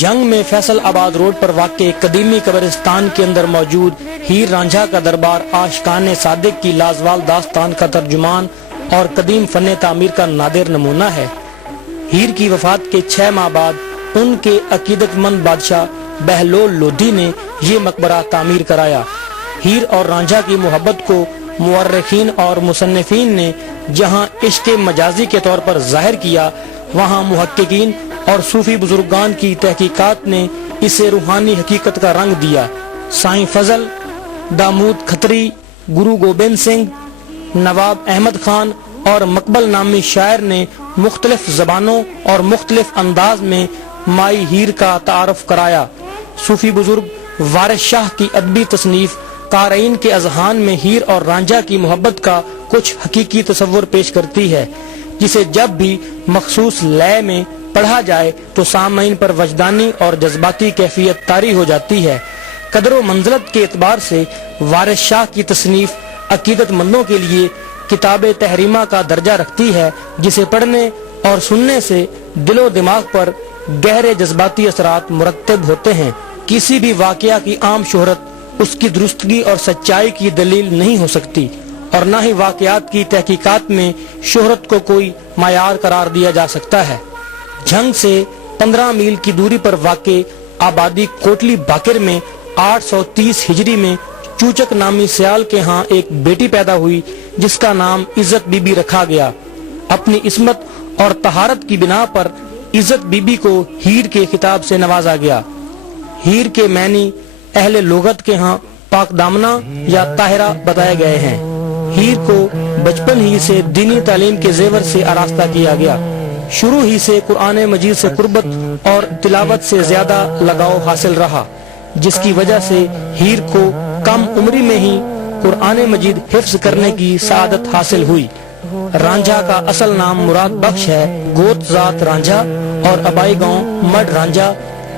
جنگ میں فیصل آباد روڈ پر واقع قدیمی قبرستان کے اندر موجود ہیر رانجھا کا دربار عاشقان صادق کی لازوال داستان کا ترجمان اور قدیم فن تعمیر کا نادر نمونہ ہے۔ ہیر کی وفات کے 6 ماہ بعد ان کے عقیدت مند بادشاہ بہلول لودھی نے یہ مقبرہ تعمیر کرایا۔ ہیر اور رانجھا کی محبت کو مورخین اور مصنفین نے جہاں عشق مجازی کے طور پر ظاہر کیا، وہاں محققین اور صوفی بزرگان کی تحقیقات نے اسے روحانی حقیقت کا رنگ دیا۔ سائیں فضل، دامود کھتری، گرو گوبند سنگھ، نواب احمد خان اور مقبل نامی شاعر نے مختلف زبانوں اور مختلف انداز میں مائی ہیر کا تعارف کرایا۔ صوفی بزرگ وارث شاہ کی ادبی تصنیف قارئین کے اذہان میں ہیر اور رانجھا کی محبت کا کچھ حقیقی تصور پیش کرتی ہے، جسے جب بھی مخصوص لے میں پڑھا جائے تو سامعین پر وجدانی اور جذباتی کیفیت طاری ہو جاتی ہے۔ قدر و منزلت کے اعتبار سے وارث شاہ کی تصنیف عقیدت مندوں کے لیے کتاب تحریمہ کا درجہ رکھتی ہے، جسے پڑھنے اور سننے سے دل و دماغ پر گہرے جذباتی اثرات مرتب ہوتے ہیں۔ کسی بھی واقعہ کی عام شہرت اس کی درستگی اور سچائی کی دلیل نہیں ہو سکتی، اور نہ ہی واقعات کی تحقیقات میں شہرت کو کوئی معیار قرار دیا جا سکتا ہے۔ جھنگ سے 15 میل کی دوری پر واقع آبادی کوٹلی باکر میں 830 ہجری میں چوچک نامی سیال کے ہاں ایک بیٹی پیدا ہوئی، جس کا نام عزت بی بی رکھا گیا۔ اپنی عصمت اور طہارت کی بنا پر عزت بی بی کو ہیر کے خطاب سے نوازا گیا۔ ہیر کے معنی اہل لغت کے ہاں پاک دامنہ یا طاہرہ بتائے گئے ہیں۔ ہیر کو بچپن ہی سے دینی تعلیم کے زیور سے آراستہ کیا گیا۔ شروع ہی سے قرآن مجید سے قربت اور تلاوت سے زیادہ لگاؤ حاصل رہا، جس کی وجہ سے ہیر کو کم عمری میں ہی قرآن مجید حفظ کرنے کی سعادت حاصل ہوئی۔ رانجھا کا اصل نام مراد بخش ہے، گوت ذات رانجھا اور آبائی گاؤں مڈ رانجھا،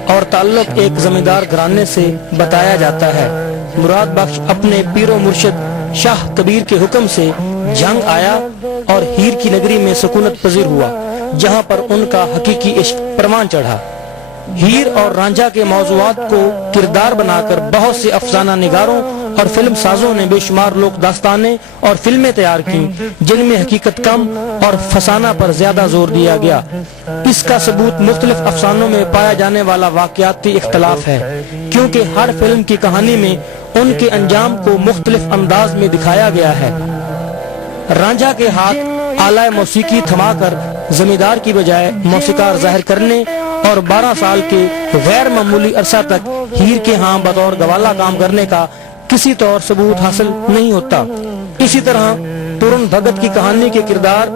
اور تعلق ایک زمیندار گھرانے سے بتایا جاتا ہے۔ مراد بخش اپنے پیر و مرشد شاہ کبیر کے حکم سے جنگ آیا اور ہیر کی نگری میں سکونت پذیر ہوا، جہاں پر ان کا حقیقی عشق پروان چڑھا۔ ہیر اور رانجھا کے موضوعات کو کردار بنا کر بہت سے افسانہ نگاروں اور فلم سازوں نے بے شمار لوک داستانیں اور فلمیں تیار کی، جن میں حقیقت کم اور فسانہ پر زیادہ زور دیا گیا۔ اس کا ثبوت مختلف افسانوں میں پایا جانے والا واقعاتی اختلاف ہے، کیونکہ ہر فلم کی کہانی میں ان کے انجام کو مختلف انداز میں دکھایا گیا ہے۔ رانجھا کے ہاتھ آلہ موسیقی تھما کر زمیندار کی بجائے موسیقار ظاہر کرنے اور 12 سال کے غیر معمولی عرصہ تک ہیر کے ہاں بطور گوالہ کام کرنے کا کسی طور ثبوت حاصل نہیں ہوتا۔ اسی طرح پورن بھگت کی کہانی کے کردار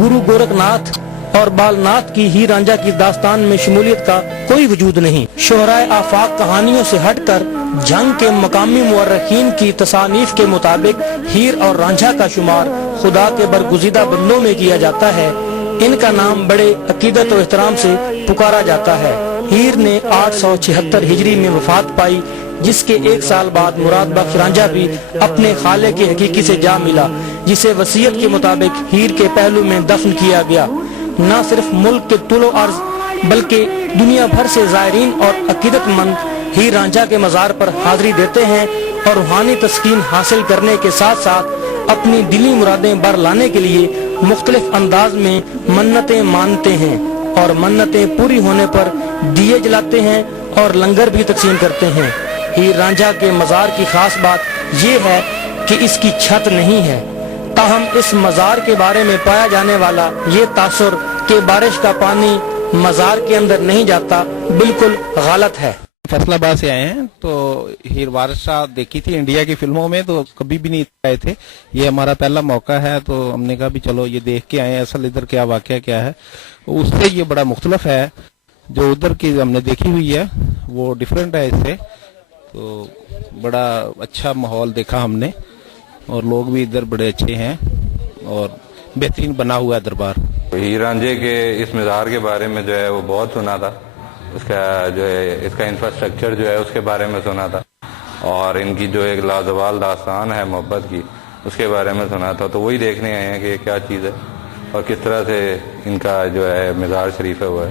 گرو گورکھ ناتھ اور بال ناتھ کی ہیر رانجھا کی داستان میں شمولیت کا کوئی وجود نہیں۔ شہرائے آفاق کہانیوں سے ہٹ کر جنگ کے مقامی مورخین کی تصانیف کے مطابق ہیر اور رانجھا کا شمار خدا کے برگزیدہ بندوں میں کیا جاتا ہے۔ ان کا نام بڑے عقیدت و احترام سے پکارا جاتا ہے۔ ہیر نے 876 ہجری میں وفات پائی، جس کے 1 سال بعد مراد بخش رانجھا بھی اپنے خالق کے حقیقی سے جا ملا، جسے وصیت کے مطابق ہیر کے پہلو میں دفن کیا گیا۔ نہ صرف ملک کے طول و عرض بلکہ دنیا بھر سے زائرین اور عقیدت مند ہیر رانجھا کے مزار پر حاضری دیتے ہیں اور روحانی تسکین حاصل کرنے کے ساتھ ساتھ اپنی دلی مرادیں بر لانے کے لیے مختلف انداز میں منتیں مانتے ہیں، اور منتیں پوری ہونے پر دیے جلاتے ہیں اور لنگر بھی تقسیم کرتے ہیں۔ ہیر رانجھا کے مزار کی خاص بات یہ ہے کہ اس کی چھت نہیں ہے، تاہم اس مزار کے بارے میں پایا جانے والا یہ تاثر کہ بارش کا پانی مزار کے اندر نہیں جاتا بالکل غلط ہے۔ فیصل آباد سے آئے ہیں تو ہیر وارث شاہ دیکھی تھی انڈیا کی فلموں میں، تو کبھی بھی نہیں آئے تھے، یہ ہمارا پہلا موقع ہے، تو ہم نے کہا بھی چلو یہ دیکھ کے آئے، اصل ادھر کیا واقعہ کیا ہے۔ اس سے یہ بڑا مختلف ہے، جو ادھر کی ہم نے دیکھی ہوئی ہے وہ ڈیفرنٹ ہے اس سے، تو بڑا اچھا ماحول دیکھا ہم نے، اور لوگ بھی ادھر بڑے اچھے ہیں اور بہترین بنا ہوا ہے دربار۔ ہیر رانجھے کے اس مزار کے بارے میں جو ہے وہ بہت سنا تھا، اس کا جو ہے اس کا انفراسٹرکچر جو ہے اس کے بارے میں سنا تھا، اور ان کی جو ایک لازوال داستان ہے محبت کی اس کے بارے میں سنا تھا، تو وہی دیکھنے آئے ہیں کہ یہ کیا چیز ہے اور کس طرح سے ان کا جو ہے مزار شریف ہے وہ ہے۔